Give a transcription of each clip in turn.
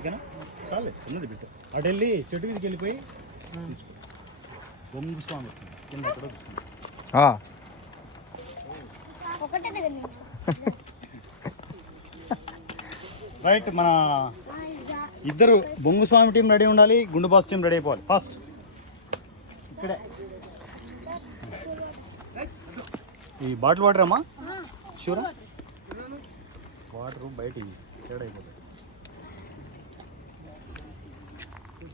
ఓకేనా? చాలే చిన్నది బిట్టు అటు వెళ్ళి చెట్టు మీదకి వెళ్ళిపోయి తీసుకో. బొంగు స్వామి వస్తుంది. కింద ఎక్కడో కూర్చుంది. ఒకటే దగ్గర నుంచి రైట్ మన ఇద్దరు బొంగు స్వామి టీం రెడీ ఉండాలి గుండు బాస్ టీం రెడీ అయిపోవాలి. ఫస్ట్. ఇక్కడే. ఈ బాటిల్ వాటర్ అమ్మా షూరా వాటర్ బయట. తేడా అయిపోతుంది.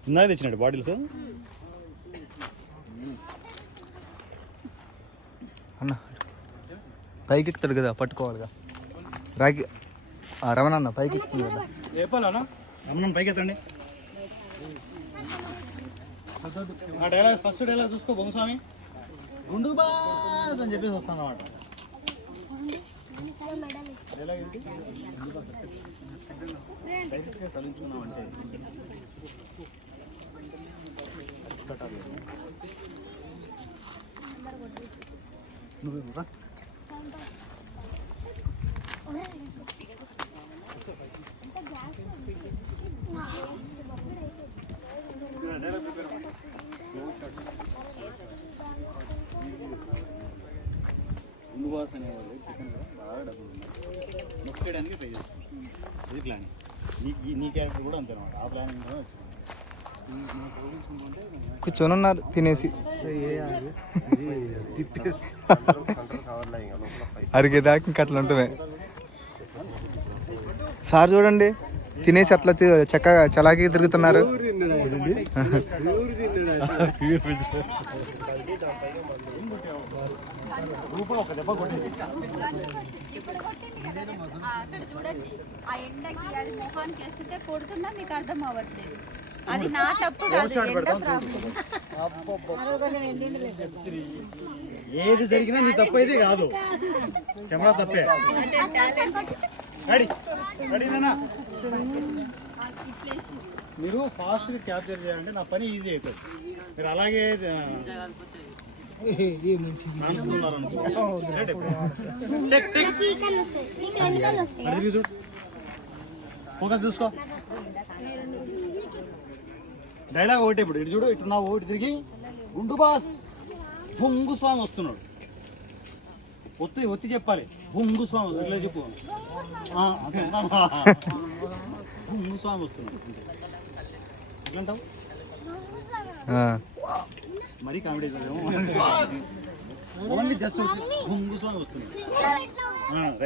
ఇందాక తెచ్చినట్టు బాటిల్స్? అన్న పైకి ఎక్కుతాడు కదా పట్టుకోవాలిగా. రాకి రమణ అన్న పైకి ఎక్కుతుంది కదా చెప్పాలనా రమణన్ పైకి ఎత్తండి ఆ డైలాగ్ ఫస్ట్ డైలాగ్ చూసుకో బొంగస్వామి గుండు బాస్ అని చెప్పేసి వస్తాను అన్నమాట డైలాగ్ నువ్వు రా. గుండు బాస్ అనేవాళ్ళు చికెన్ బాగా డబ్బులు ఉన్నారు నెక్స్ట్ చేయడానికి పే చేస్తాం ఇది ప్లానింగ్ నీ నీ క్యారెక్టర్ కూడా అంతే అనమాట ఆ ప్లానింగ్ కూడా వచ్చింది నీ- నీ ప్రొడ్యూసింగ్ ఉంటే కూర్చొని ఉన్నారు తినేసి. తిప్పేసి అరిగేదాకా ఇంకా అట్లా ఉంటున్నాయి సార్ చూడండి తినేసి అట్లా చక్కగా చలాకి తిరుగుతున్నారు. చూడండి. ఆ ఎండకి అది మొహానికి వేస్తుంటే కొడుతున్నా మీకు అర్థం అవ్వట్లేదు. అది నా తప్పు కాదు ఏది జరిగినా నీ తప్పు అయితే కాదు. కెమెరా తప్పే. రెడీ రెడీనా మీరు ఫాస్ట్గా క్యాప్చర్ చేయాలంటే నా పని ఈజీ అవుతుంది. మీరు అలాగే అనుకున్నారు అనుకో. ఫోకస్ చూసుకో. డైలాగ్ ఒకటి ఇప్పుడు ఇటు చూడు ఇటు నా ఒకటి తిరిగి. గుండు బాస్ బొంగు స్వామి వస్తున్నాడు. ఒత్తి ఒత్తి చెప్పాలి. బొంగు స్వామి ఇట్లా చెప్పు. బొంగు స్వామి వస్తున్నాడు. అంతే. ఎట్లా అంటావు ఆ. మరీ కామెడీ ఓన్లీ జస్ట్ బొంగు స్వామి వస్తున్నాడు. రైట్.